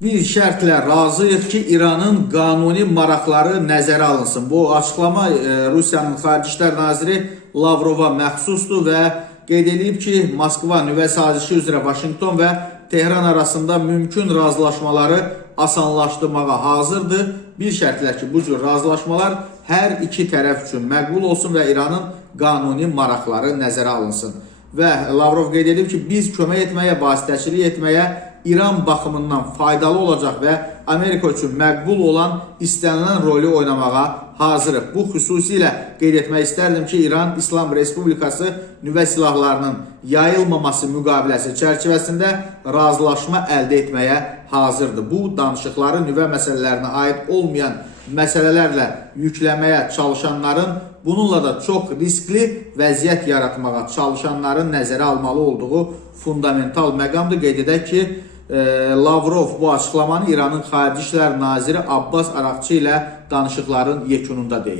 Bir şərtlə razıyıq ki, İranın qanuni maraqları nəzərə alınsın. Bu açıqlama Rusiyanın Xarici İşlər Naziri Lavrova məxsusdur və qeyd edib ki, Moskva nüvə sazişi üzrə Vaşinqton və Tehran arasında mümkün razılaşmaları asanlaşdırmağa hazırdır. Bir şərtlə ki, bu cür razılaşmalar hər iki tərəf üçün məqbul olsun və İranın qanuni maraqları nəzərə alınsın. Və Lavrov qeyd edib ki, biz kömək etməyə, vasitəçilik etməyə İran baxımından faydalı olacaq və Amerika üçün məqbul olan istənilən roli oynamağa hazırıq. Bu xüsusilə qeyd etmək istərdim ki, İran İslam Respublikası nüvə silahlarının yayılmaması müqaviləsi çərçivəsində razılaşma əldə etməyə hazırdır. Bu danışıqları nüvə məsələlərinə aid olmayan məsələlərlə yükləməyə çalışanların, bununla da çox riskli vəziyyət yaratmağa çalışanların nəzərə almalı olduğu fundamental məqamdır. Qeyd edək ki, Lavrov bu açıqlamanı İranın Xarici İşlər Naziri Abbas Araqçı ilə danışıqların yekununda deyib.